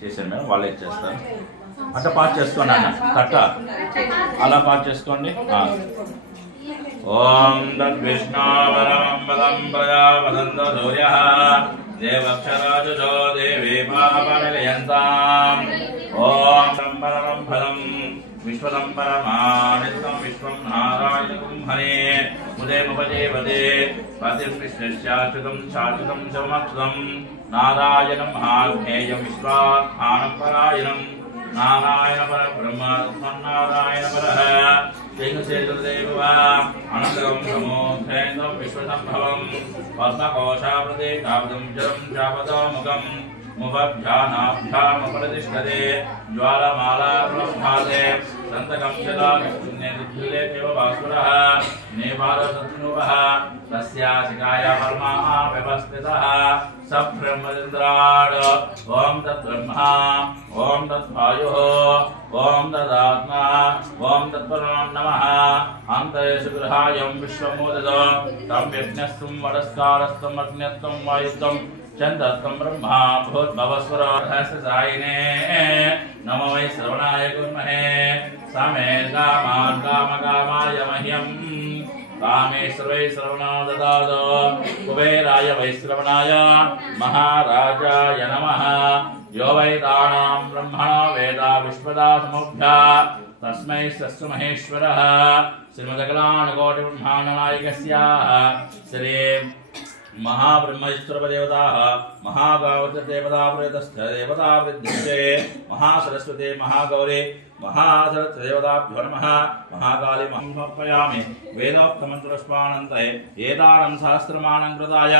చేశాను మేడం, వాళ్ళే చేస్తారు. అట్లా పాస్ చేసుకోండి అన్న, తట్ట అలా పాస్ చేసుకోండి. ఓం తద్విష్ణావరం పదం ప్రజాపదంతో సూర్యః దేవక్షరాజుజో దేవీ పాపనిలయంతాం. ఓం పరమం ఫలం విశ్వదం పరమానిత్యం విశ్వం నారాయణకం హరే ముదేముపజేవదే పతిర్విశ్వశాశ్వతం శాశ్వతం శివమక్షరం నారాయణం ఆజ్ఞేయం విశ్వాత్మానం పరాయణం నారాయణ పరబ్రహ్మ నారాయణ పరః జైనసేతుదేవ అనంతరం సమోధేంద్రం విశ్వసంభవం పద్మకోశావృతే తాపదం జలం చాపదముఖం ముఖభ్యానాభ్యామపరతిష్ఠతే జ్వాలమాలా ప్రస్థాతే సంతకం శలా విష్ణుర్నేతులే దేవ భాస్వరః నేపాలసత్నువః తస్యాసికాయ పరమా వ్యవస్థితః స బ్రహ్మేంద్రాడ్. ఓం తద్బ్రహ్మా ఓం తద్వాయుః ఓం తదాత్మా ఓం తత్పరమం నమః. అంతరేషు గృహాయం విశ్వమోదదో తం యజ్ఞస్తం వడస్కారస్తం అగ్నిత్వం వాయుత్వం చందత్వం బ్రహ్మా భూద్భవస్వరహస్యసాయినే నమో వై శ్రవణాయ కుర్మహే సమే కామాన్ కామకామాయ మహ్యం కామేశ్వరై శ్రవణో దదాదో కుబేరాయ వైశ్రవణాయ మహారాజాయ నమః. యో వై తానాం బ్రహ్మణో వేద విశ్వదా సముభ్యా తస్మై సస్సు మహేశ్వరః. శ్రీమదకలానకోటి బ్రహ్మాండనాయకస్యాః శ్రీ महाब्रह्मेश्वरदेवताः महागौरदेवतावृतस्थदेवतावृद्धे महासरस्वते महागौरे महासरस्वदेवताभ्यो नमः. महाकाली महं समर्पयामि वेदोक्तमन्त्रपुष्पाणन्तये एतानं सहस्रमानं कृताय